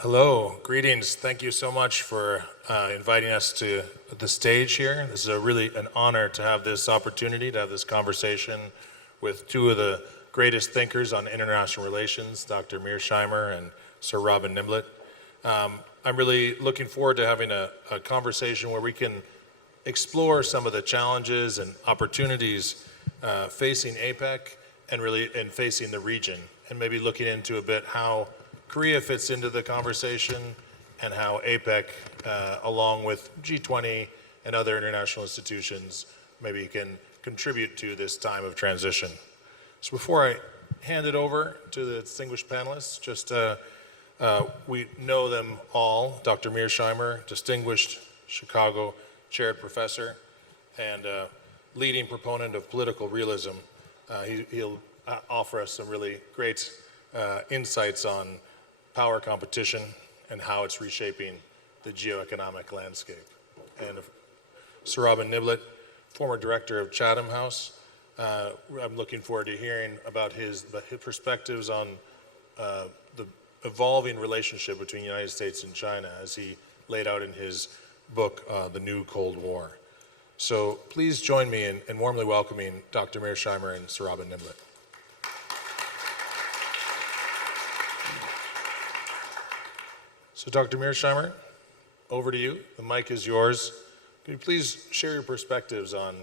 Hello, greetings. Thank you so much for inviting us to the stage here. This is really an honor to have this opportunity, to have this conversation with two of the greatest thinkers on international relations, Dr. Mearsheimer and Sir Robin Niblett. I'm really looking forward to having a conversation where we can explore some of the challenges and opportunities facing APEC and facing the region, and maybe looking into a bit how Korea fits into the conversation and how APEC, along with G20 and other international institutions, maybe can contribute to this time of transition. So before I hand it over to the distinguished panelists, we know them all. Dr. Mearsheimer, distinguished Chicago chaired professor and leading proponent of political realism. He'll offer us some really great insights on power competition and how it's reshaping the geoeconomic landscape. And Sir Robin Niblett, former director of Chatham House, I'm looking forward to hearing about his perspectives on the evolving relationship between the United States and China as he laid out in his book, The New Cold War. So please join me in warmly welcoming Dr. Mearsheimer and Sir Robin Niblett. So Dr. Mearsheimer, over to you. The mic is yours. Can you please share your perspectives on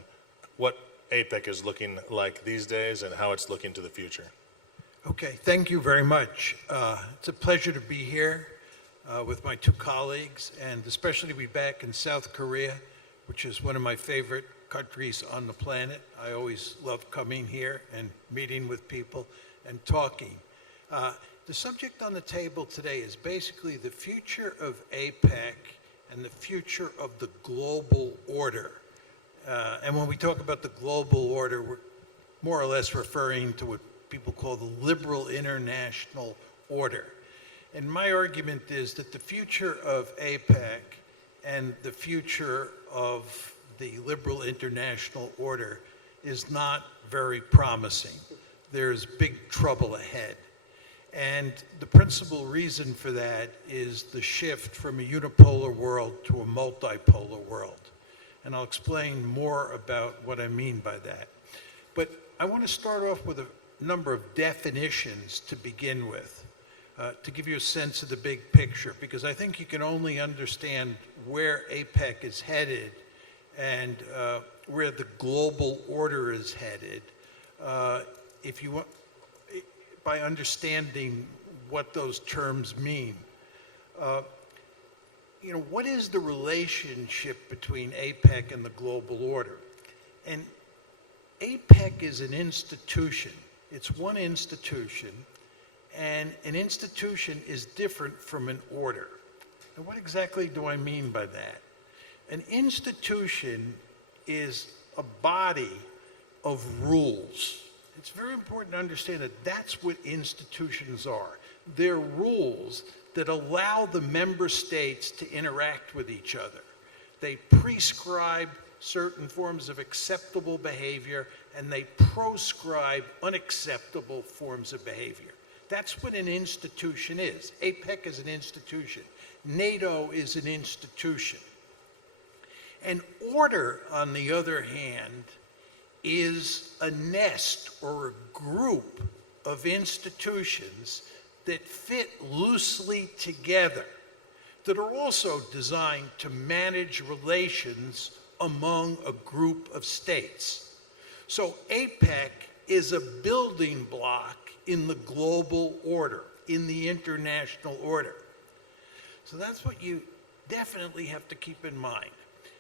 what APEC is looking like these days and how it's looking to the future? Okay, thank you very much. It's a pleasure to be here with my two colleagues, and especially to be back in South Korea, which is one of my favorite countries on the planet. I always love coming here and meeting with people and talking. The subject on the table today is basically the future of APEC and the future of the global order. And when we talk about the global order, we're more or less referring to what people call the liberal international order. And my argument is that the future of APEC and the future of the liberal international order is not very promising. There's big trouble ahead. And the principal reason for that is the shift from a unipolar world to a multipolar world. And I'll explain more about what I mean by that. But I want to start off with a number of definitions to begin with, to give you a sense of the big picture, because I think you can only understand where APEC is headed and where the global order is headed if you want, by understanding what those terms mean. What is the relationship between APEC and the global order? And APEC is an institution. It's one institution, and an institution is different from an order. And what exactly do I mean by that? An institution is a body of rules. It's very important to understand that that's what institutions are. They're rules that allow the member states to interact with each other. They prescribe certain forms of acceptable behavior, and they proscribe unacceptable forms of behavior. That's what an institution is. APEC is an institution. NATO is an institution. An order, on the other hand, is a nest or a group of institutions that fit loosely together, that are also designed to manage relations among a group of states. So APEC is a building block in the global order, in the international order. So that's what you definitely have to keep in mind.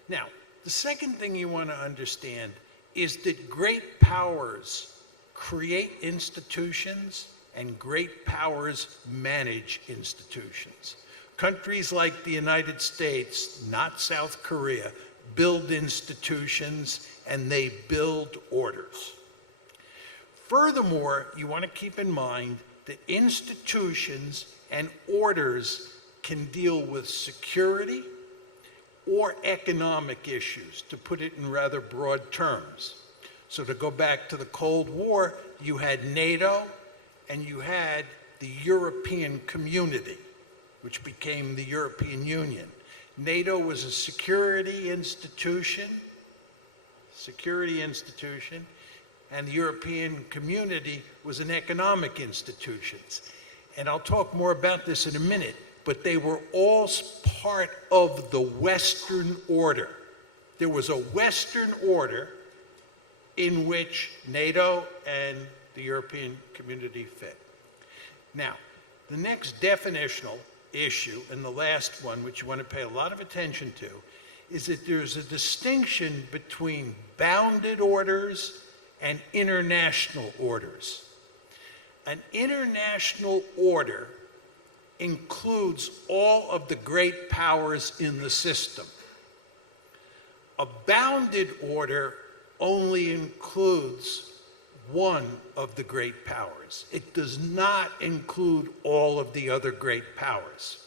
Now, the second thing you want to understand is that great powers create institutions and great powers manage institutions. Countries like the United States, not South Korea, build institutions and they build orders. Furthermore, you want to keep in mind that institutions and orders can deal with security or economic issues, to put it in rather broad terms. So to go back to the Cold War, you had NATO and you had the European Community. which became the European Union. NATO was a security institution, and the European community was an economic institution. And I'll talk more about this in a minute, but they were all part of the Western order. There was a Western order in which NATO and the European community fit. Now, the next definitional issue, and the last one, which you want to pay a lot of attention to, is that there's a distinction between bounded orders and international orders. An international order includes all of the great powers in the system. A bounded order only includes one of the great powers. It does not include all of the other great powers.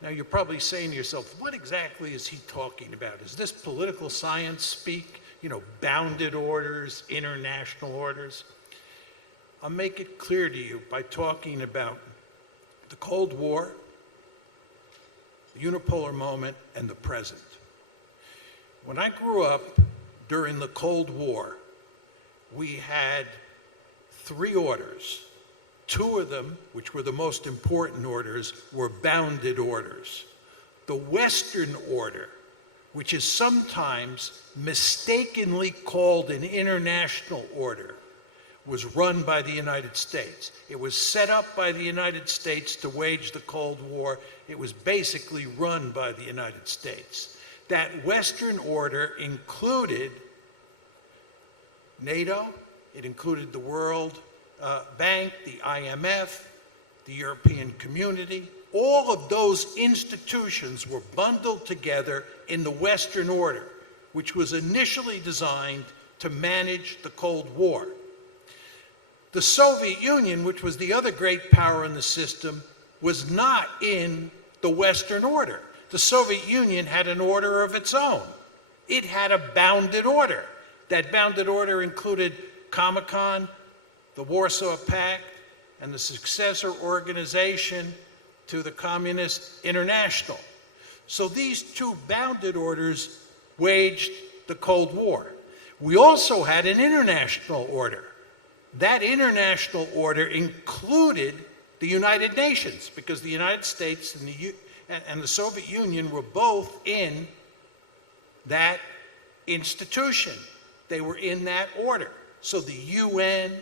Now, you're probably saying to yourself, what exactly is he talking about? Is this political science speak? You know, bounded orders, international orders? I'll make it clear to you by talking about the Cold War, the unipolar moment, and the present. When I grew up during the Cold War, we had three orders. Two of them, which were the most important orders, were bounded orders. The Western order, which is sometimes mistakenly called an international order, was run by the United States. It was set up by the United States to wage the Cold War. It was basically run by the United States. That Western order included NATO, it included the World Bank, the IMF, the European Community. All of those institutions were bundled together in the Western order, which was initially designed to manage the Cold War. The Soviet Union, which was the other great power in the system, was not in the Western order. The Soviet Union had an order of its own. It had a bounded order. That bounded order included Comecon, the Warsaw Pact, and the successor organization to the Communist International. So these two bounded orders waged the Cold War. We also had an international order. That international order included the United Nations, because the United States and the Soviet Union were both in that institution. They were in that order. So the UN,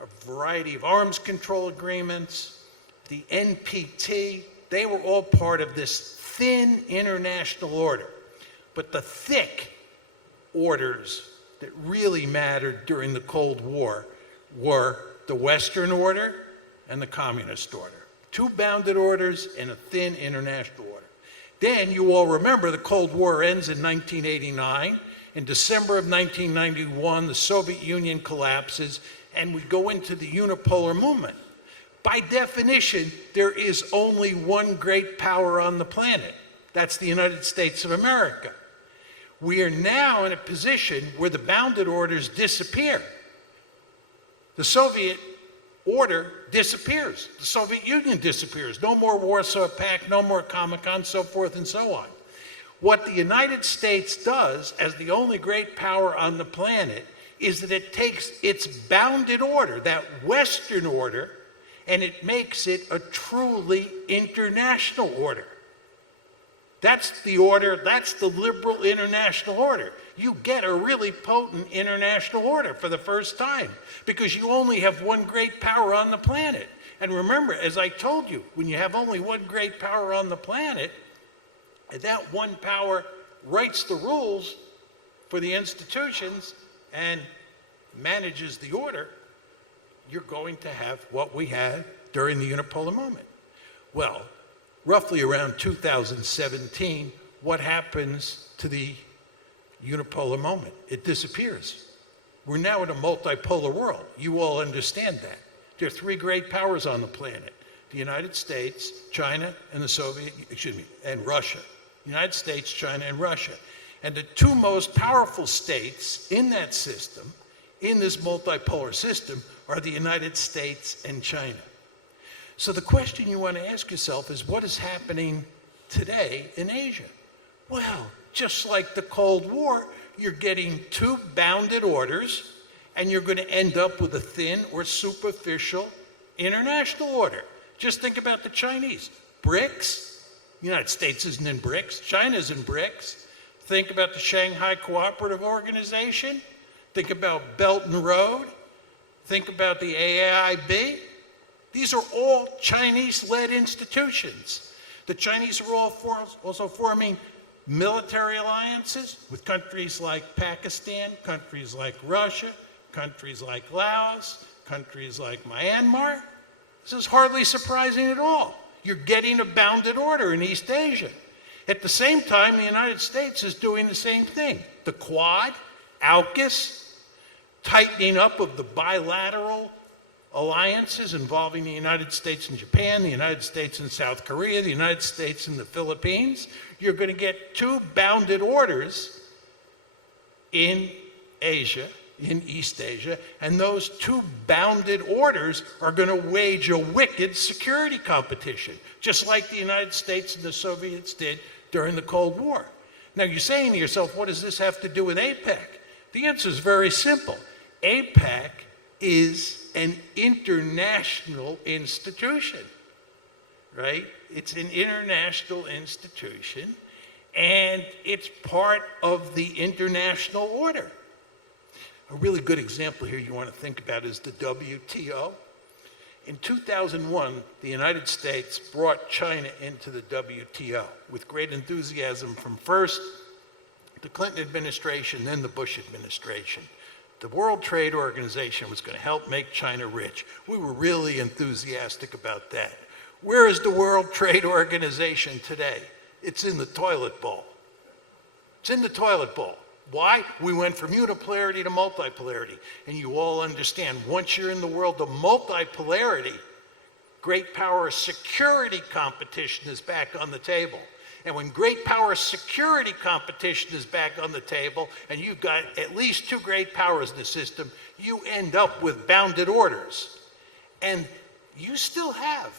a variety of arms control agreements, the NPT, they were all part of this thin international order. But the thick orders that really mattered during the Cold War were the Western order and the Communist order. Two bounded orders and a thin international order. Then you all remember the Cold War ends in 1989. In December of 1991, the Soviet Union collapses, and we go into the unipolar movement. By definition, there is only one great power on the planet. That's the United States of America. We are now in a position where the bounded orders disappear. The Soviet order disappears. The Soviet Union disappears. No more Warsaw Pact, no more Comecon, so forth and so on. What the United States does as the only great power on the planet is that it takes its bounded order, that Western order, and it makes it a truly international order. That's the order, that's the liberal international order. You get a really potent international order for the first time because you only have one great power on the planet. And remember, as I told you, when you have only one great power on the planet, and that one power writes the rules for the institutions and manages the order, you're going to have what we had during the unipolar moment. Well, roughly around 2017, what happens to the unipolar moment? It disappears. We're now in a multipolar world. You all understand that. There are three great powers on the planet: the United States, China, and and Russia. United States, China, and Russia. And the two most powerful states in that system, in this multipolar system, are the United States and China. So the question you want to ask yourself is, what is happening today in Asia? Well, just like the Cold War, you're getting two bounded orders, and you're going to end up with a thin or superficial international order. Just think about the Chinese. BRICS, the United States isn't in BRICS, China's in BRICS. Think about the Shanghai Cooperative Organization. Think about Belt and Road. Think about the AIIB. These are all Chinese-led institutions. The Chinese are also forming military alliances with countries like Pakistan, countries like Russia, countries like Laos, countries like Myanmar. This is hardly surprising at all. You're getting a bounded order in East Asia. At the same time, the United States is doing the same thing. The Quad, AUKUS, tightening up of the bilateral alliances involving the United States and Japan, the United States and South Korea, the United States and the Philippines. You're going to get two bounded orders in Asia, in East Asia, and those two bounded orders are going to wage a wicked security competition, just like the United States and the Soviets did during the Cold War. Now you're saying to yourself, what does this have to do with APEC? The answer is very simple. APEC is an international institution, right? It's an international institution, and it's part of the international order. A really good example here you want to think about is the WTO. In 2001, the United States brought China into the WTO with great enthusiasm from first the Clinton administration, then the Bush administration. The World Trade Organization was going to help make China rich. We were really enthusiastic about that. Where is the World Trade Organization today? It's in the toilet bowl. It's in the toilet bowl. Why? We went from unipolarity to multipolarity. And you all understand, once you're in the world of multipolarity, great power security competition is back on the table. And when great power security competition is back on the table, and you've got at least two great powers in the system, you end up with bounded orders. And you still have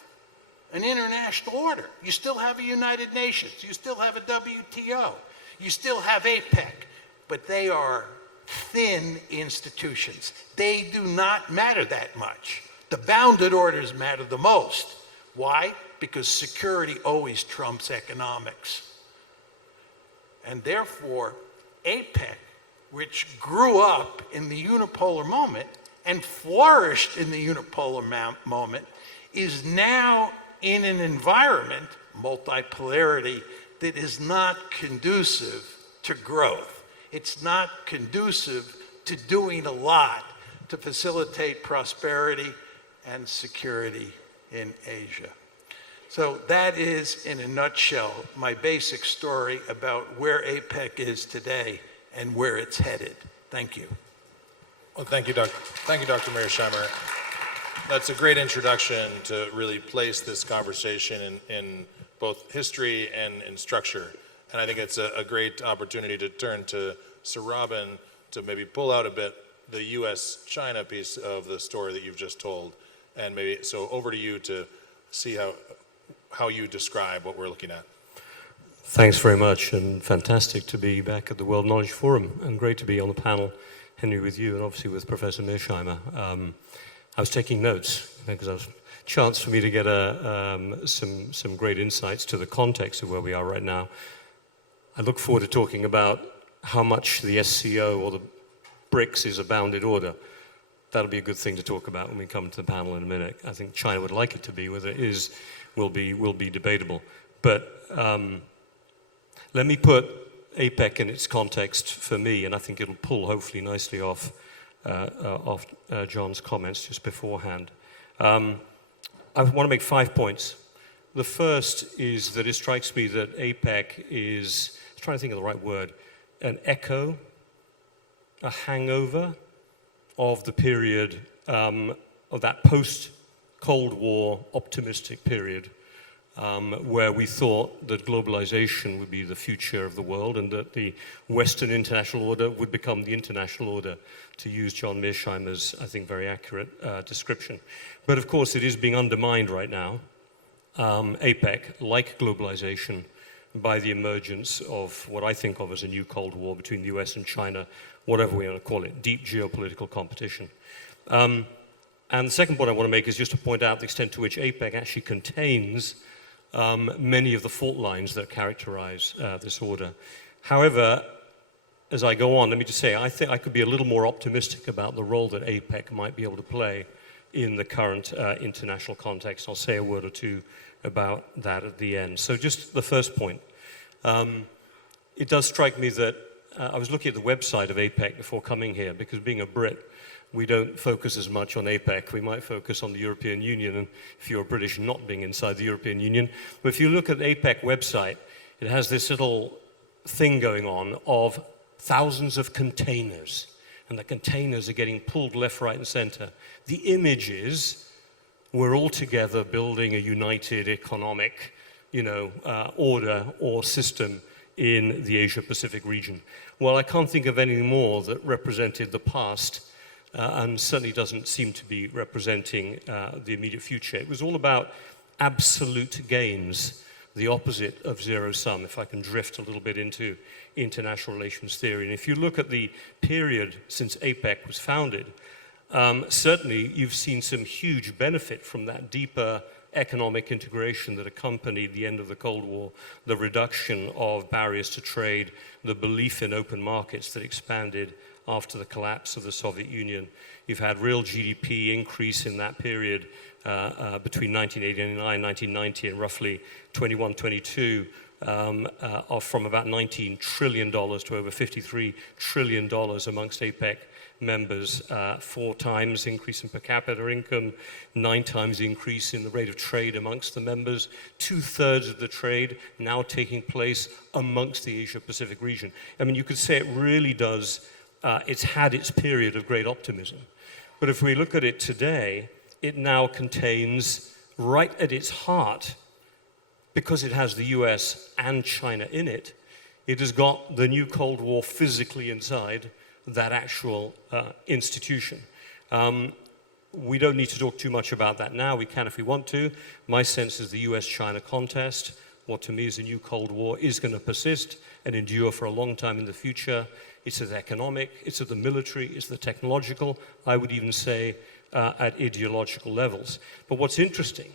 an international order. You still have a United Nations. You still have a WTO. You still have APEC. But they are thin institutions. They do not matter that much. The bounded orders matter the most. Why? Because security always trumps economics. And therefore, APEC, which grew up in the unipolar moment and flourished in the unipolar moment, is now in an environment, multipolarity, that is not conducive to growth. It's not conducive to doing a lot to facilitate prosperity and security in Asia. So that is, in a nutshell, my basic story about where APEC is today and where it's headed. Thank you. Well, thank you, Dr. Mearsheimer. That's a great introduction to really place this conversation in both history and in structure. And I think it's a great opportunity to turn to Sir Robin to maybe pull out a bit the U.S.-China piece of the story that you've just told. And maybe, so over to you to see how you describe what we're looking at. Thanks very much, and fantastic to be back at the World Knowledge Forum, and great to be on the panel, Henry, with you, and obviously with Professor Mearsheimer. I was taking notes, because it was a chance for me to get some great insights to the context of where we are right now. I look forward to talking about how much the SCO or the BRICS is a bounded order. That'll be a good thing to talk about when we come to the panel in a minute. I think China would like it to be. Whether it is will be debatable. But let me put APEC in its context for me, and I think it'll pull hopefully nicely off John's comments just beforehand. I want to make 5 points. The first is that it strikes me that APEC is, I'm trying to think of the right word, an echo, a hangover of the period of that post-Cold War optimistic period where we thought that globalization would be the future of the world and that the Western international order would become the international order, to use John Mearsheimer's, I think, very accurate description. But of course, it is being undermined right now, APEC, like globalization, by the emergence of what I think of as a new Cold War between the US and China, whatever we want to call it, deep geopolitical competition. And the second point I want to make is just to point out the extent to which APEC actually contains many of the fault lines that characterize this order. However, as I go on, let me just say, I think I could be a little more optimistic about the role that APEC might be able to play in the current international context. I'll say a word or two about that at the end. So just the first point. It does strike me that I was looking at the website of APEC before coming here, because being a Brit, we don't focus as much on APEC. We might focus on the European Union, and if you're British, not being inside the European Union. But if you look at the APEC website, it has this little thing going on of thousands of containers, and the containers are getting pulled left, right, and center. The image is we're all together building a united economic, order or system in the Asia-Pacific region. Well, I can't think of anything more that represented the past and certainly doesn't seem to be representing the immediate future. It was all about absolute gains, the opposite of zero sum, if I can drift a little bit into international relations theory. And if you look at the period since APEC was founded, certainly you've seen some huge benefit from that deeper economic integration that accompanied the end of the Cold War, the reduction of barriers to trade, the belief in open markets that expanded after the collapse of the Soviet Union. You've had real GDP increase in that period between 1989 and 1990, and roughly 21, 22, from about $19 trillion to over $53 trillion amongst APEC members, 4 times increase in per capita income, 9 times increase in the rate of trade amongst the members, 2/3 of the trade now taking place amongst the Asia-Pacific region. I mean, you could say it really does, it's had its period of great optimism. But if we look at it today, it now contains right at its heart, because it has the US and China in it, it has got the new Cold War physically inside that actual institution. We don't need to talk too much about that now. We can if we want to. My sense is the US-China contest, what to me is a new Cold War, is going to persist and endure for a long time in the future. It's at the economic, it's at the military, it's the technological, I would even say at ideological levels. But what's interesting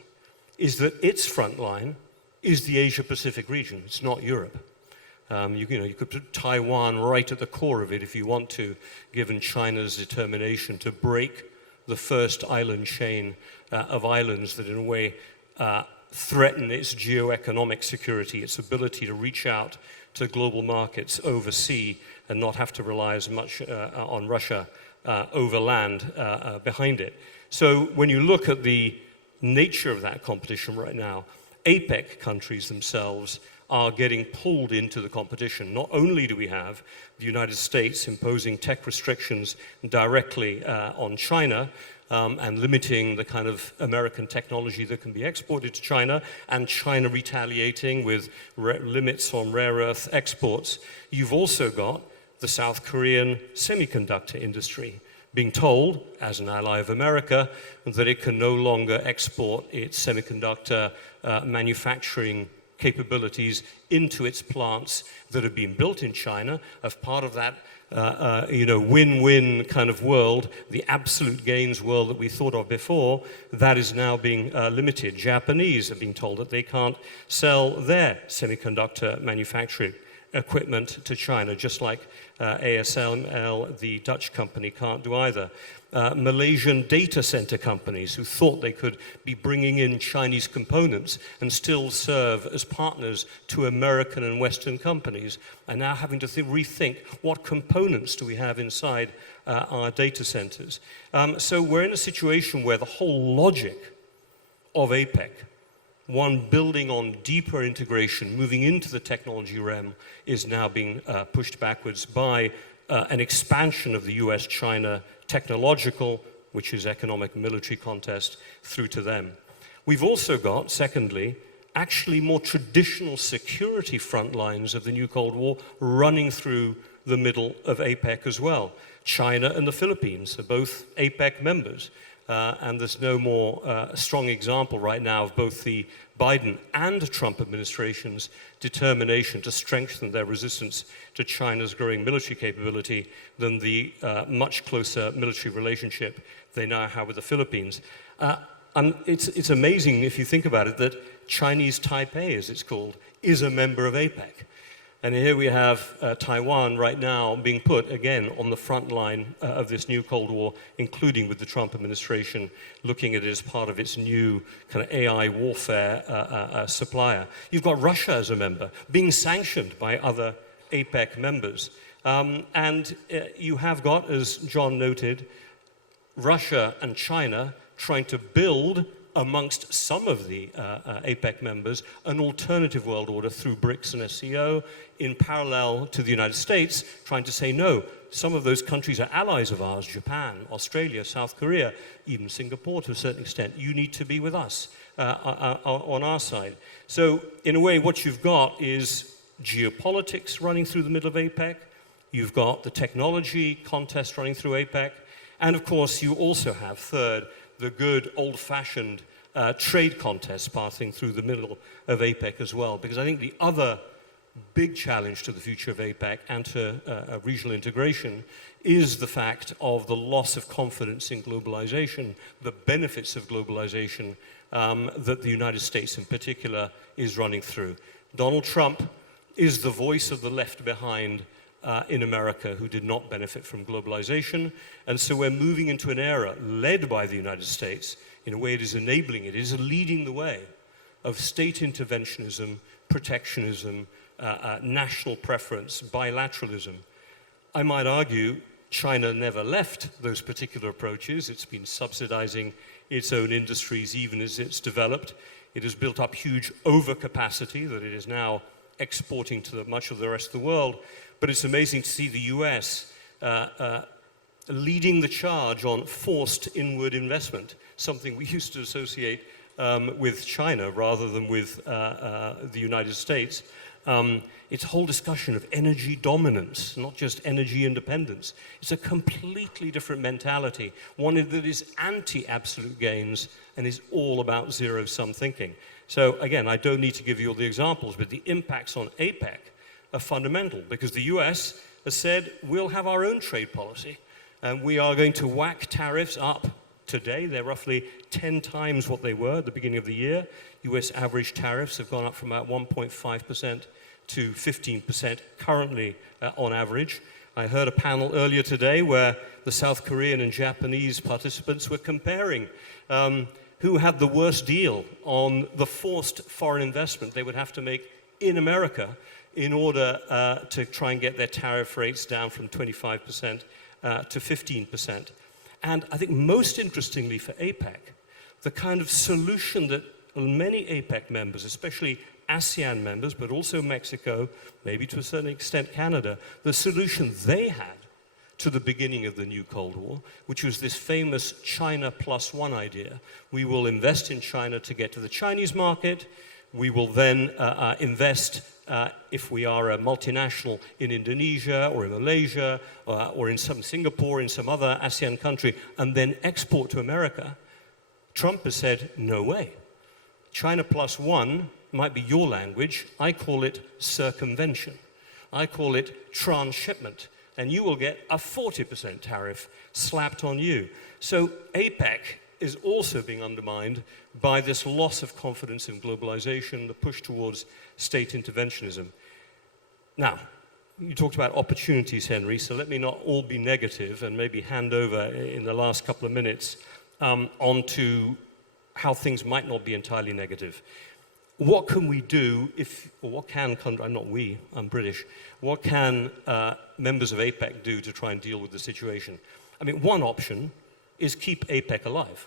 is that its front line is the Asia-Pacific region. It's not Europe. You could put Taiwan right at the core of it if you want to, given China's determination to break the first island chain of islands that in a way threaten its geoeconomic security, its ability to reach out to global markets overseas and not have to rely as much on Russia overland behind it. So when you look at the nature of that competition right now, APEC countries themselves are getting pulled into the competition. Not only do we have the United States imposing tech restrictions directly on China and limiting the kind of American technology that can be exported to China, and China retaliating with limits on rare earth exports, you've also got the South Korean semiconductor industry being told, as an ally of America, that it can no longer export its semiconductor manufacturing capabilities into its plants that have been built in China. As part of that win-win kind of world, the absolute gains world that we thought of before, that is now being limited. Japanese are being told that they can't sell their semiconductor manufacturing equipment to China, just like ASML, the Dutch company, can't do either. Malaysian data center companies who thought they could be bringing in Chinese components and still serve as partners to American and Western companies are now having to rethink what components do we have inside our data centers. So we're in a situation where the whole logic of APEC, one building on deeper integration, moving into the technology realm, is now being pushed backwards by an expansion of the US-China technological, which is economic and military contest, through to them. We've also got, secondly, actually more traditional security front lines of the new Cold War running through the middle of APEC as well. China and the Philippines are both APEC members. And there's no more strong example right now of both the Biden and Trump administrations' determination to strengthen their resistance to China's growing military capability than the much closer military relationship they now have with the Philippines. And it's amazing if you think about it that Chinese Taipei, as it's called, is a member of APEC. And here we have Taiwan right now being put, again, on the front line of this new Cold War, including with the Trump administration looking at it as part of its new kind of AI warfare supplier. You've got Russia as a member, being sanctioned by other APEC members. And you have got, as John noted, Russia and China trying to build amongst some of the APEC members, an alternative world order through BRICS and SCO, in parallel to the United States, trying to say, no, some of those countries are allies of ours, Japan, Australia, South Korea, even Singapore to a certain extent. You need to be with us on our side. So, in a way, what you've got is geopolitics running through the middle of APEC, you've got the technology contest running through APEC, and of course, you also have, third, the good old-fashioned trade contests passing through the middle of APEC as well. Because I think the other big challenge to the future of APEC and to regional integration is the fact of the loss of confidence in globalization, the benefits of globalization that the United States in particular is running through. Donald Trump is the voice of the left behind in America who did not benefit from globalization. And so we're moving into an era led by the United States. In a way, it is enabling it. It is leading the way of state interventionism, protectionism, national preference, bilateralism. I might argue China never left those particular approaches. It's been subsidizing its own industries even as it's developed. It has built up huge overcapacity that it is now exporting to much of the rest of the world. But it's amazing to see the US leading the charge on forced inward investment, something we used to associate with China rather than with the United States. It's a whole discussion of energy dominance, not just energy independence. It's a completely different mentality, one that is anti-absolute gains and is all about zero-sum thinking. So again, I don't need to give you all the examples, but the impacts on APEC are fundamental because the US has said we'll have our own trade policy and we are going to whack tariffs up. Today, they're roughly 10 times what they were at the beginning of the year. US average tariffs have gone up from about 1.5% to 15% currently on average. I heard a panel earlier today where the South Korean and Japanese participants were comparing who had the worst deal on the forced foreign investment they would have to make in America in order to try and get their tariff rates down from 25% to 15%. And I think most interestingly for APEC, the kind of solution that many APEC members, especially ASEAN members, but also Mexico, maybe to a certain extent Canada, the solution they had to the beginning of the new Cold War, which was this famous China plus one idea. We will invest in China to get to the Chinese market. We will then invest, if we are a multinational, in Indonesia or in Malaysia or in some Singapore, in some other ASEAN country, and then export to America. Trump has said, no way. China plus one might be your language. I call it circumvention. I call it transshipment. And you will get a 40% tariff slapped on you. So APEC is also being undermined by this loss of confidence in globalization, the push towards state interventionism. Now, you talked about opportunities, Henry, so let me not all be negative and maybe hand over in the last couple of minutes onto how things might not be entirely negative. What can we do or what can, not we, I'm British, what can members of APEC do to try and deal with the situation? I mean, one option is keep APEC alive.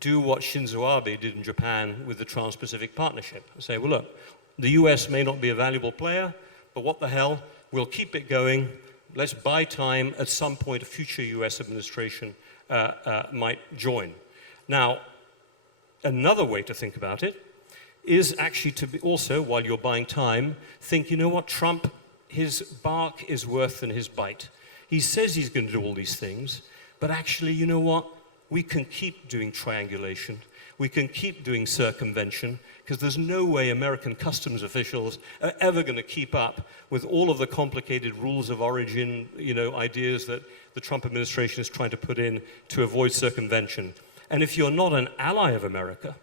Do what Shinzo Abe did in Japan with the Trans-Pacific Partnership. Say, well, look, the US may not be a valuable player, but what the hell, we'll keep it going. Let's buy time. At some point, a future US administration might join. Now, another way to think about it is actually to be also, while you're buying time, think, you know what, Trump, his bark is worse than his bite. He says he's going to do all these things, but actually, you know what, we can keep doing triangulation. We can keep doing circumvention, because there's no way American customs officials are ever going to keep up with all of the complicated rules of origin, ideas that the Trump administration is trying to put in to avoid circumvention. And if you're not an ally of America,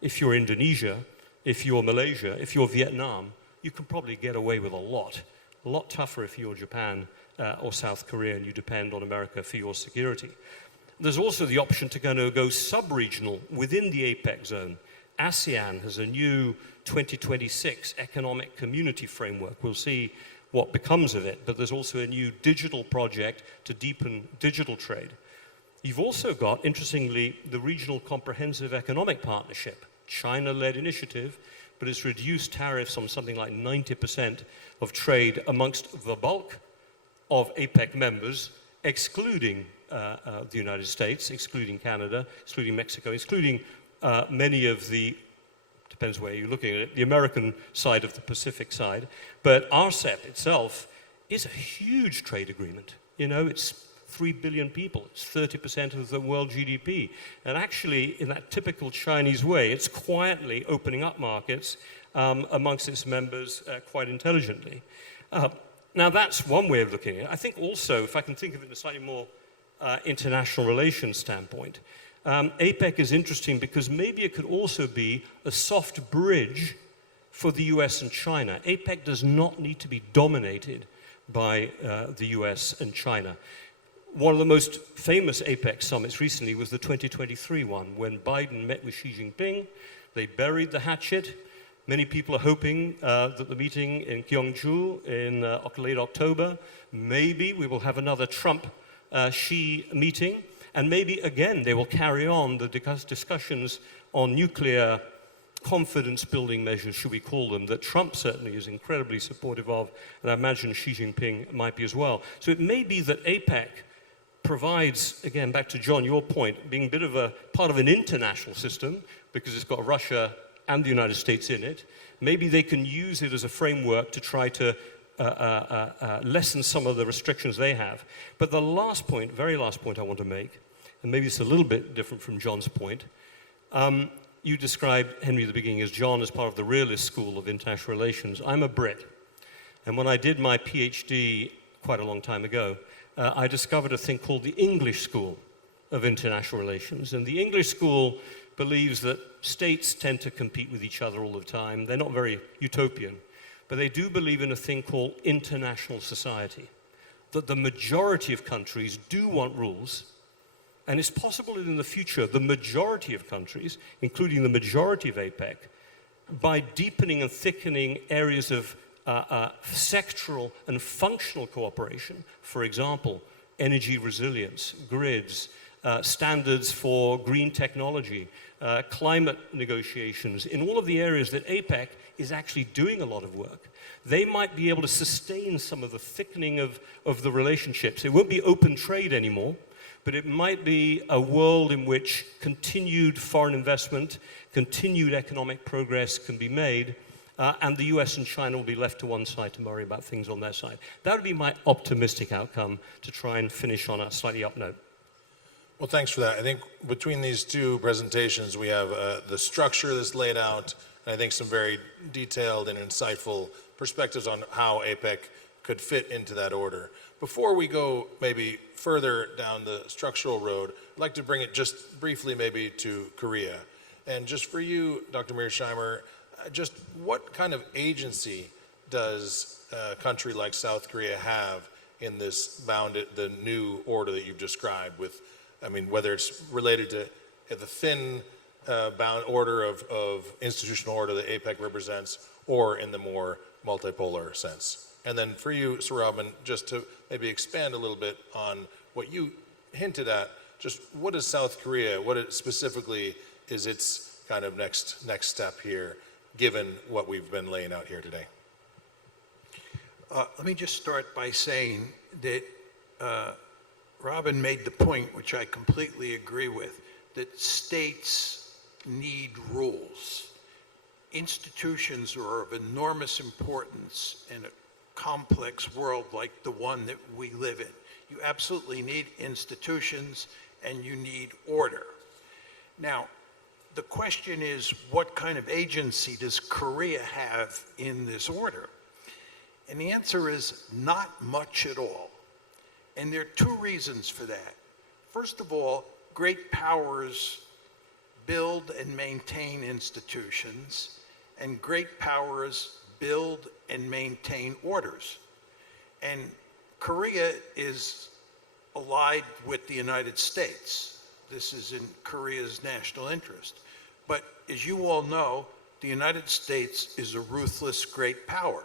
if you're Indonesia, if you're Malaysia, if you're Vietnam, you can probably get away with a lot tougher if you're Japan or South Korea and you depend on America for your security. There's also the option to kind of go sub-regional within the APEC zone. ASEAN has a new 2026 economic community framework. We'll see what becomes of it, but there's also a new digital project to deepen digital trade. You've also got, interestingly, the Regional Comprehensive Economic Partnership, China-led initiative, but it's reduced tariffs on something like 90% of trade amongst the bulk of APEC members, excluding the United States, excluding Canada, excluding Mexico, excluding many of the, depends where you're looking at it, the American side of the Pacific side. But RCEP itself is a huge trade agreement. It's 3 billion people. It's 30% of the world GDP. And actually, in that typical Chinese way, it's quietly opening up markets amongst its members quite intelligently. Now, that's one way of looking at it. I think also, if I can think of it in a slightly more international relations standpoint, APEC is interesting because maybe it could also be a soft bridge for the US and China. APEC does not need to be dominated by the US and China. One of the most famous APEC summits recently was the 2023 one, when Biden met with Xi Jinping. They buried the hatchet. Many people are hoping that the meeting in Gyeongju in late October, maybe we will have another Trump-Xi meeting, and maybe again they will carry on the discussions on nuclear confidence-building measures, should we call them, that Trump certainly is incredibly supportive of, and I imagine Xi Jinping might be as well. So it may be that APEC provides, again, back to John, your point, being a bit of a part of an international system, because it's got Russia and the United States in it. Maybe they can use it as a framework to try to lessen some of the restrictions they have. But the last point, very last point I want to make, and maybe it's a little bit different from John's point, you described Henry at the beginning as John as part of the realist school of international relations. I'm a Brit. And when I did my PhD quite a long time ago, I discovered a thing called the English School of International Relations. And the English school believes that states tend to compete with each other all the time. They're not very utopian, but they do believe in a thing called international society, that the majority of countries do want rules, and it's possible that in the future, the majority of countries, including the majority of APEC, by deepening and thickening areas of sectoral and functional cooperation, for example, energy resilience, grids, standards for green technology, climate negotiations, in all of the areas that APEC is actually doing a lot of work, they might be able to sustain some of the thickening of the relationships. It won't be open trade anymore, but it might be a world in which continued foreign investment, continued economic progress can be made, and the US and China will be left to one side to worry about things on their side. That would be my optimistic outcome, to try and finish on a slightly up note. Well, thanks for that. I think between these two presentations, we have the structure that's laid out, and I think some very detailed and insightful perspectives on how APEC could fit into that order. Before we go maybe further down the structural road, I'd like to bring it just briefly maybe to Korea. And just for you, Dr. Mearsheimer, just what kind of agency does a country like South Korea have in this the new order that you've described with, I mean, whether it's related to the thin bound order of institutional order that APEC represents, or in the more multipolar sense? And then for you, Sir Robin, just to maybe expand a little bit on what you hinted at, just what is South Korea, specifically is its kind of next step here, given what we've been laying out here today? Let me just start by saying that Robin made the point, which I completely agree with, that states need rules. institutions are of enormous importance in a complex world like the one that we live in. You absolutely need institutions and you need order. Now, the question is, what kind of agency does Korea have in this order? And the answer is not much at all. And there are two reasons for that. First of all, great powers build and maintain institutions, and great powers build and maintain orders. And Korea is allied with the United States. This is in Korea's national interest. But as you all know, the United States is a ruthless great power.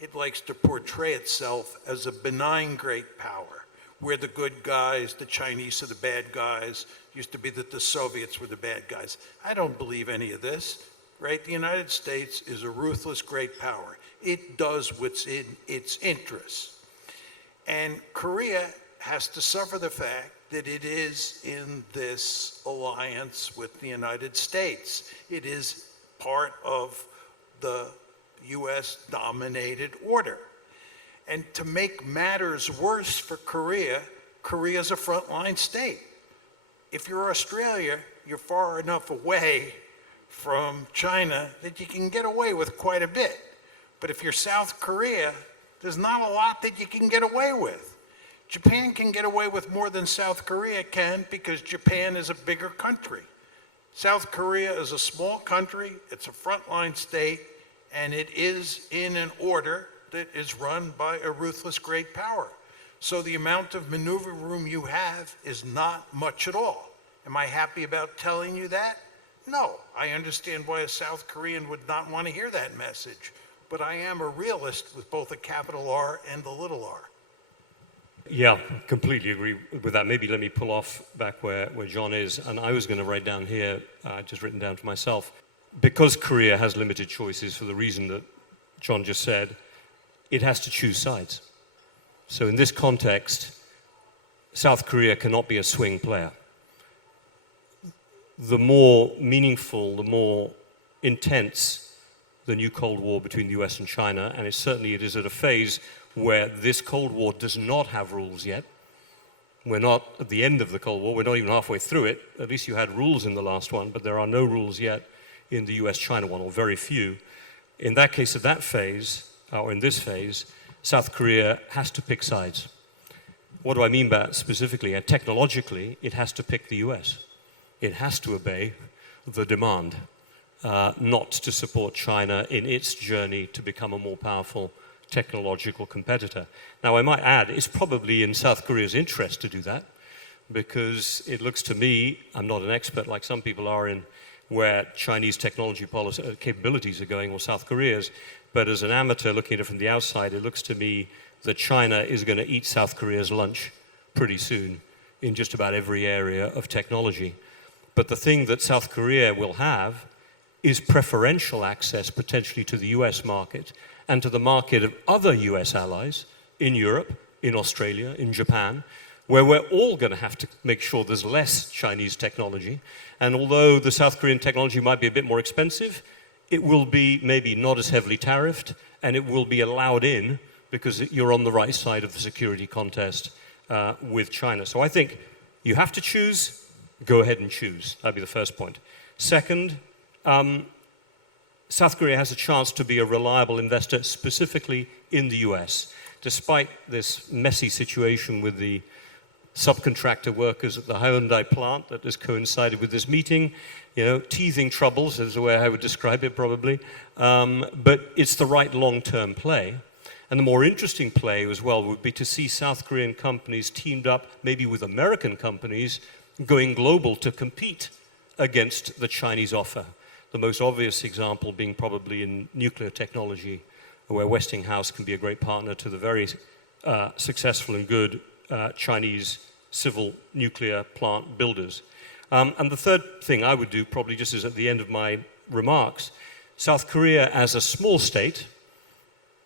It likes to portray itself as a benign great power. We're the good guys, the Chinese are the bad guys. Used to be that the Soviets were the bad guys. I don't believe any of this, right? The United States is a ruthless great power. It does what's in its interests. And Korea has to suffer the fact that it is in this alliance with the United States. It is part of the US-dominated order. And to make matters worse for Korea, Korea is a frontline state. If you're Australia, you're far enough away from China that you can get away with quite a bit. But if you're South Korea, there's not a lot that you can get away with. Japan can get away with more than South Korea can because Japan is a bigger country. South Korea is a small country, it's a frontline state, and it is in an order that is run by a ruthless great power. So the amount of maneuver room you have is not much at all. Am I happy about telling you that? No. I understand why a South Korean would not want to hear that message. But I am a realist with both a capital R and a little r. Yeah, completely agree with that. Maybe let me pull off back where John is. And I was going to write down here, just written down for myself, because Korea has limited choices for the reason that John just said, it has to choose sides. So in this context, South Korea cannot be a swing player. The more meaningful, the more intense the new Cold War between the US and China, and it is at a phase where this Cold War does not have rules yet. We're not at the end of the Cold War, we're not even halfway through it. At least you had rules in the last one, but there are no rules yet in the US-China one, or very few. In that case, of that phase, or in this phase, South Korea has to pick sides. What do I mean by that specifically? Technologically, it has to pick the US. It has to obey the demand, not to support China in its journey to become a more powerful technological competitor. Now, I might add, it's probably in South Korea's interest to do that, because it looks to me, I'm not an expert like some people are in where Chinese technology policy, capabilities are going, or South Korea's, but as an amateur looking at it from the outside, it looks to me that China is going to eat South Korea's lunch pretty soon in just about every area of technology. But the thing that South Korea will have is preferential access potentially to the US market and to the market of other US allies in Europe, in Australia, in Japan, where we're all going to have to make sure there's less Chinese technology. And although the South Korean technology might be a bit more expensive, it will be maybe not as heavily tariffed, and it will be allowed in because you're on the right side of the security contest with China. So I think you have to choose, go ahead and choose. That'd be the first point. Second, South Korea has a chance to be a reliable investor, specifically in the US. Despite this messy situation with the subcontractor workers at the Hyundai plant that has coincided with this meeting, teething troubles is the way I would describe it probably, but it's the right long-term play. And the more interesting play as well would be to see South Korean companies teamed up maybe with American companies going global to compete against the Chinese offer. The most obvious example being probably in nuclear technology, where Westinghouse can be a great partner to the very successful and good Chinese civil nuclear plant builders. And the third thing I would do, probably just as at the end of my remarks, South Korea as a small state,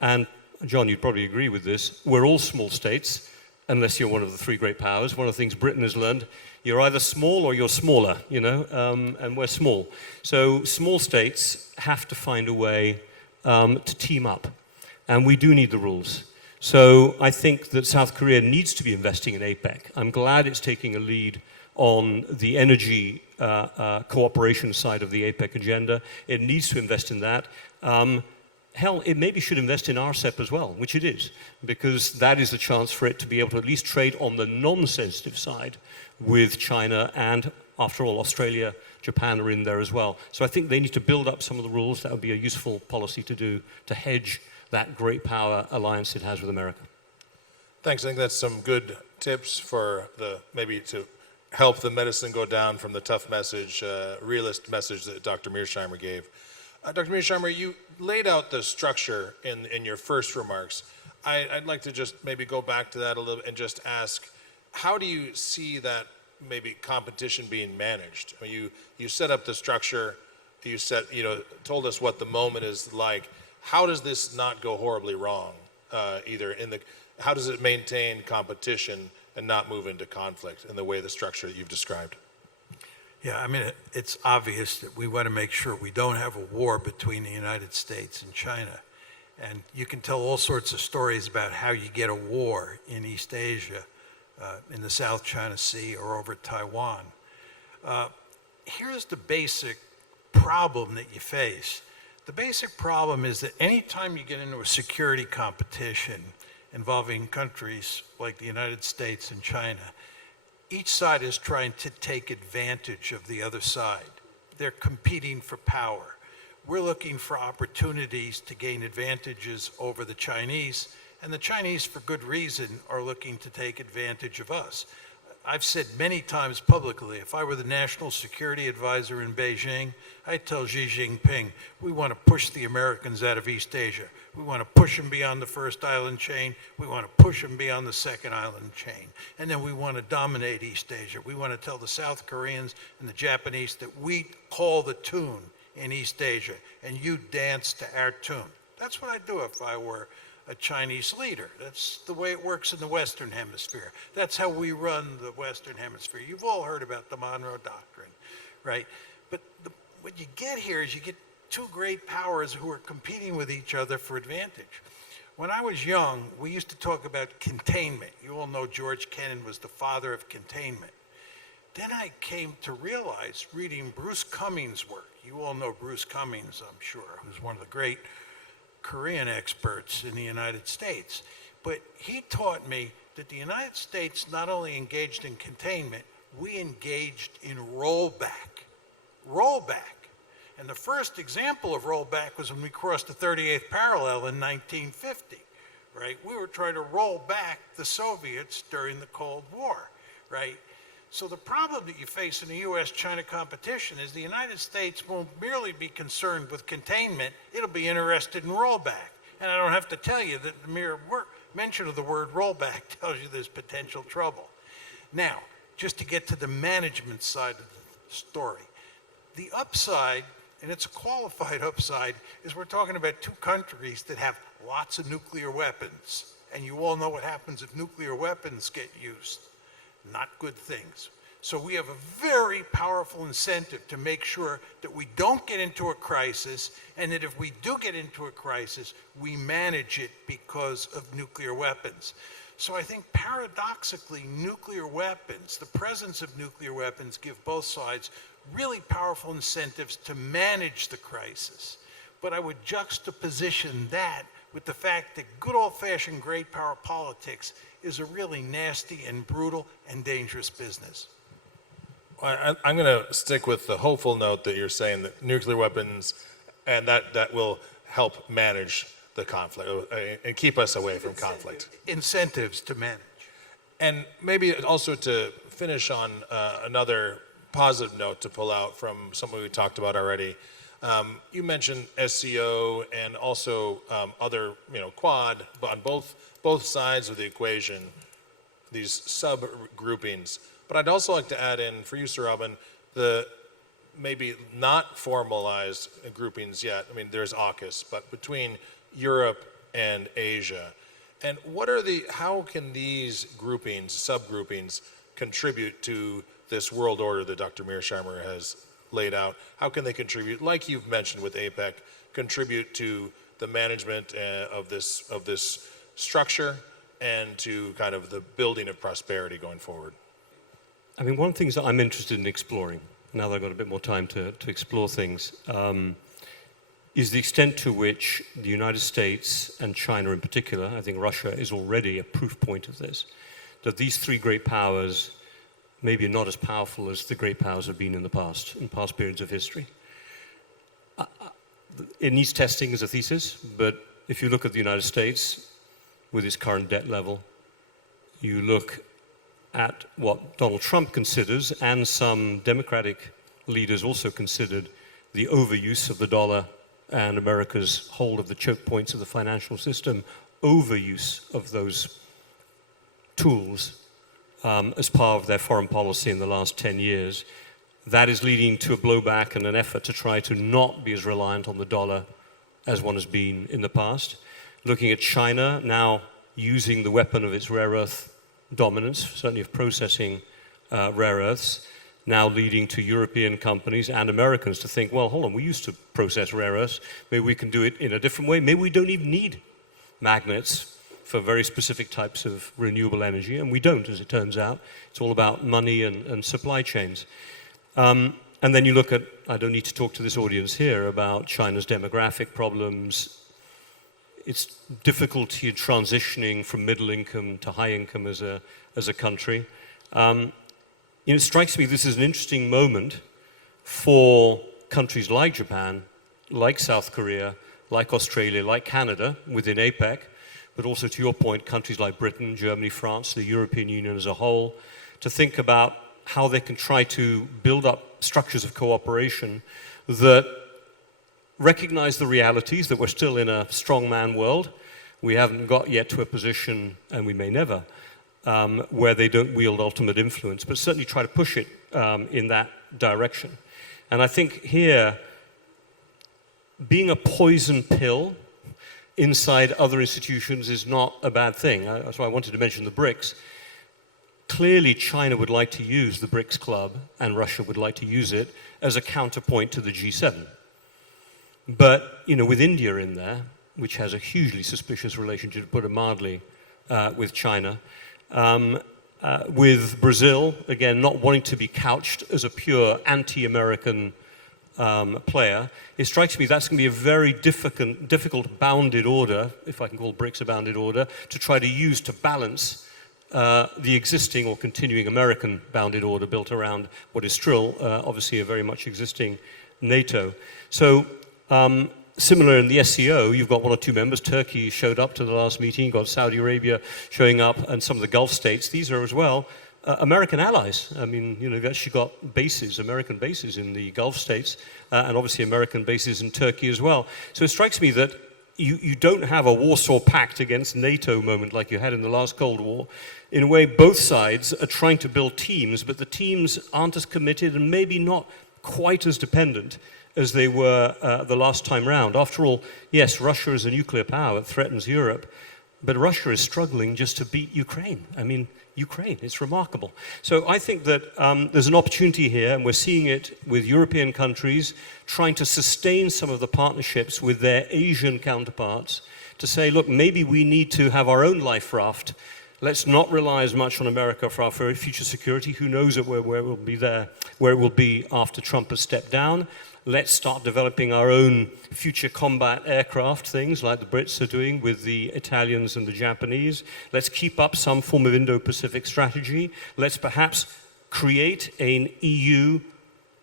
and John, you'd probably agree with this, we're all small states, unless you're one of the three great powers. One of the things Britain has learned, you're either small or you're smaller, and we're small. So small states have to find a way to team up, and we do need the rules. So I think that South Korea needs to be investing in APEC. I'm glad it's taking a lead on the energy cooperation side of the APEC agenda. It needs to invest in that. Hell, it maybe should invest in RCEP as well, which it is, because that is a chance for it to be able to at least trade on the non-sensitive side with China, and after all, Australia, Japan are in there as well. So I think they need to build up some of the rules. That would be a useful policy to do to hedge that great power alliance it has with America. Thanks. I think that's some good tips for maybe to help the medicine go down from the tough message, realist message that Dr. Mearsheimer gave. Dr. Mearsheimer, you laid out the structure in your first remarks. I'd like to just maybe go back to that a little and just ask, how do you see that maybe competition being managed? I mean, you set up the structure, told us what the moment is like. How does this not go horribly wrong? How does it maintain competition and not move into conflict in the way the structure that you've described? Yeah, I mean, it's obvious that we want to make sure we don't have a war between the United States and China. And you can tell all sorts of stories about how you get a war in East Asia, in the South China Sea, or over Taiwan. Here's the basic problem that you face. The basic problem is that anytime you get into a security competition involving countries like the United States and China, each side is trying to take advantage of the other side. They're competing for power. We're looking for opportunities to gain advantages over the Chinese, and the Chinese, for good reason, are looking to take advantage of us. I've said many times publicly, if I were the national security advisor in Beijing, I'd tell Xi Jinping, we want to push the Americans out of East Asia. We want to push them beyond the first island chain. We want to push them beyond the second island chain. And then we want to dominate East Asia. We want to tell the South Koreans and the Japanese that we call the tune in East Asia, and you dance to our tune. That's what I'd do if I were a Chinese leader. That's the way it works in the Western Hemisphere. That's how we run the Western Hemisphere. You've all heard about the Monroe Doctrine, right? But what you get here is you get two great powers who are competing with each other for advantage. When I was young, we used to talk about containment. You all know George Kennan was the father of containment. Then I came to realize, reading Bruce Cummings' work, you all know Bruce Cummings, I'm sure, who's one of the great Korean experts in the United States. But he taught me that the United States not only engaged in containment, we engaged in rollback. Rollback. And the first example of rollback was when we crossed the 38th parallel in 1950, right? We were trying to roll back the Soviets during the Cold War, right? So the problem that you face in the U.S.-China competition is the United States won't merely be concerned with containment, it'll be interested in rollback. And I don't have to tell you that the mere mention of the word rollback tells you there's potential trouble. Now, just to get to the management side of the story, the upside, and it's a qualified upside, is we're talking about two countries that have lots of nuclear weapons. And you all know what happens if nuclear weapons get used. Not good things. So we have a very powerful incentive to make sure that we don't get into a crisis, and that if we do get into a crisis, we manage it because of nuclear weapons. So I think paradoxically, nuclear weapons, the presence of nuclear weapons, give both sides really powerful incentives to manage the crisis. But I would juxtaposition that with the fact that good old-fashioned great power politics is a really nasty and brutal and dangerous business. I'm going to stick with the hopeful note that you're saying that nuclear weapons, and that will help manage the conflict and keep us away from conflict. Incentives to manage. And maybe also to finish on another positive note to pull out from something we talked about already. You mentioned SCO and also other, Quad, but on both sides of the equation, these sub-groupings. But I'd also like to add in, for you, Sir Robin, the maybe not formalized groupings yet. I mean, there's AUKUS, but between Europe and Asia. And how can these groupings, subgroupings, contribute to this world order that Dr. Mearsheimer has laid out? How can they contribute, like you've mentioned with APEC, contribute to the management of this structure and to kind of the building of prosperity going forward? I mean, one of the things that I'm interested in exploring, now that I've got a bit more time to explore things, is the extent to which the United States and China in particular, I think Russia is already a proof point of this, that these three great powers maybe are not as powerful as the great powers have been in past periods of history. It needs testing as a thesis, but if you look at the United States with its current debt level, you look at what Donald Trump considers, and some Democratic leaders also considered, the overuse of the dollar and America's hold of the choke points of the financial system, overuse of those tools as part of their foreign policy in the last 10 years. That is leading to a blowback and an effort to try to not be as reliant on the dollar as one has been in the past. Looking at China now using the weapon of its rare earth dominance, certainly of processing rare earths, now leading to European companies and Americans to think, well, hold on, we used to process rare earths, maybe we can do it in a different way. Maybe we don't even need magnets for very specific types of renewable energy, and we don't, as it turns out. It's all about money and supply chains. And then you look at, I don't need to talk to this audience here about China's demographic problems, its difficulty in transitioning from middle income to high income as a country. It strikes me this is an interesting moment for countries like Japan, like South Korea, like Australia, like Canada within APEC, but also, to your point, countries like Britain, Germany, France, the European Union as a whole, to think about how they can try to build up structures of cooperation that recognize the realities that we're still in a strongman world. We haven't got yet to a position, and we may never, where they don't wield ultimate influence, but certainly try to push it in that direction. And I think here, being a poison pill inside other institutions is not a bad thing. That's why I wanted to mention the BRICS. Clearly, China would like to use the BRICS club, and Russia would like to use it as a counterpoint to the G7. But, with India in there, which has a hugely suspicious relationship, to put it mildly, with China, with Brazil, again, not wanting to be couched as a pure anti-American player, it strikes me that's going to be a very difficult bounded order, if I can call BRICS a bounded order, to try to use to balance the existing or continuing American bounded order built around what is still obviously a very much existing NATO. So similar in the SCO, you've got one or two members. Turkey showed up to the last meeting, you've got Saudi Arabia showing up, and some of the Gulf states. These are as well American allies. I mean, you've actually got bases, American bases in the Gulf states, and obviously American bases in Turkey as well. So it strikes me that you don't have a Warsaw Pact against NATO moment like you had in the last Cold War. In a way, both sides are trying to build teams, but the teams aren't as committed and maybe not quite as dependent as they were the last time round. After all, yes, Russia is a nuclear power, it threatens Europe, but Russia is struggling just to beat Ukraine. I mean, Ukraine, it's remarkable. So I think that there's an opportunity here, and we're seeing it with European countries trying to sustain some of the partnerships with their Asian counterparts to say, look, maybe we need to have our own life raft. Let's not rely as much on America for our future security. Who knows where it will be after Trump has stepped down. Let's start developing our own future combat aircraft, things like the Brits are doing with the Italians and the Japanese. Let's keep up some form of Indo-Pacific strategy. Let's perhaps create an EU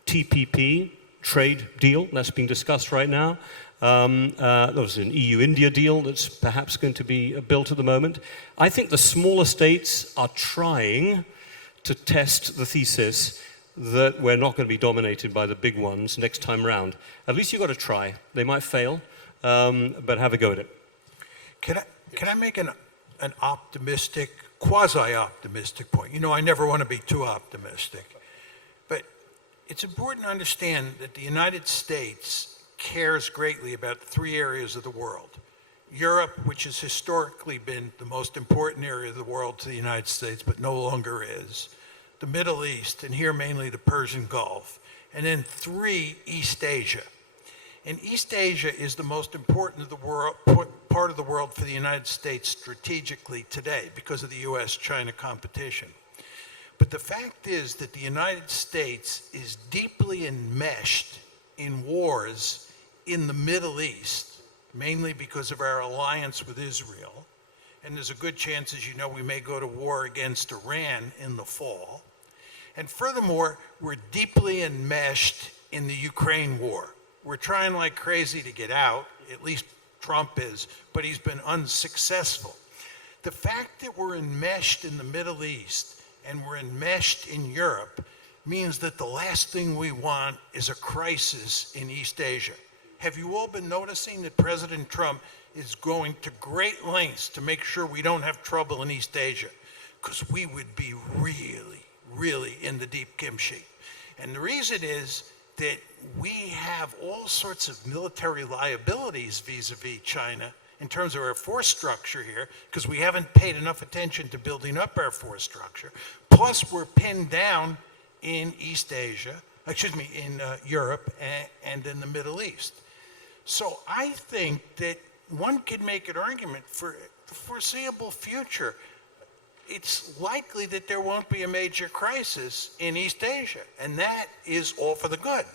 TPP trade deal that's being discussed right now. There's an EU-India deal that's perhaps going to be built at the moment. I think the smaller states are trying to test the thesis that we're not going to be dominated by the big ones next time round. At least you've got to try. They might fail, but have a go at it. Can I make an optimistic, quasi-optimistic point? I never want to be too optimistic. But it's important to understand that the United States cares greatly about three areas of the world. Europe, which has historically been the most important area of the world to the United States, but no longer is, the Middle East, and here mainly the Persian Gulf, and then 3, East Asia. And East Asia is the most important of the world, part of the world for the United States strategically today because of the US-China competition. But the fact is that the United States is deeply enmeshed in wars in the Middle East, mainly because of our alliance with Israel. And there's a good chance, as you know, we may go to war against Iran in the fall. And furthermore, we're deeply enmeshed in the Ukraine war. We're trying like crazy to get out, at least Trump is, but he's been unsuccessful. The fact that we're enmeshed in the Middle East and we're enmeshed in Europe means that the last thing we want is a crisis in East Asia. Have you all been noticing that President Trump is going to great lengths to make sure we don't have trouble in East Asia? Because we would be really, really in the deep kimchi. And the reason is that we have all sorts of military liabilities vis-a-vis China in terms of our force structure here, because we haven't paid enough attention to building up our force structure. Plus, we're pinned down in East Asia, in Europe and in the Middle East. So I think that one could make an argument for the foreseeable future. It's likely that there won't be a major crisis in East Asia, and that is all for the good.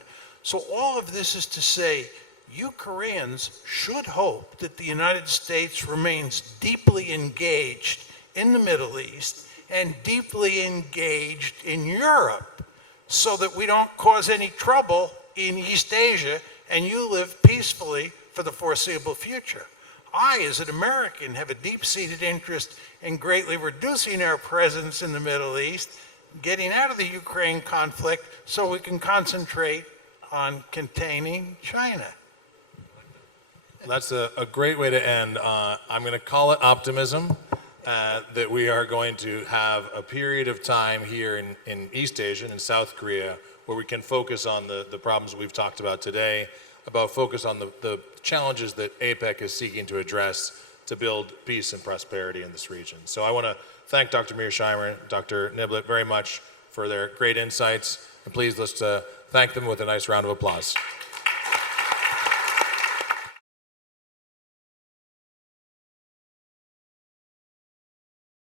So all of this is to say, you Koreans should hope that the United States remains deeply engaged in the Middle East and deeply engaged in Europe so that we don't cause any trouble in East Asia and you live peacefully for the foreseeable future. I, as an American, have a deep-seated interest in greatly reducing our presence in the Middle East, getting out of the Ukraine conflict so we can concentrate on containing China. That's a great way to end. I'm going to call it optimism, that we are going to have a period of time here in East Asia and in South Korea where we can focus on the problems we've talked about today, about focus on the challenges that APEC is seeking to address to build peace and prosperity in this region. So I want to thank Dr. Mearsheimer, Dr. Niblett very much for their great insights. And please let's thank them with a nice round of applause.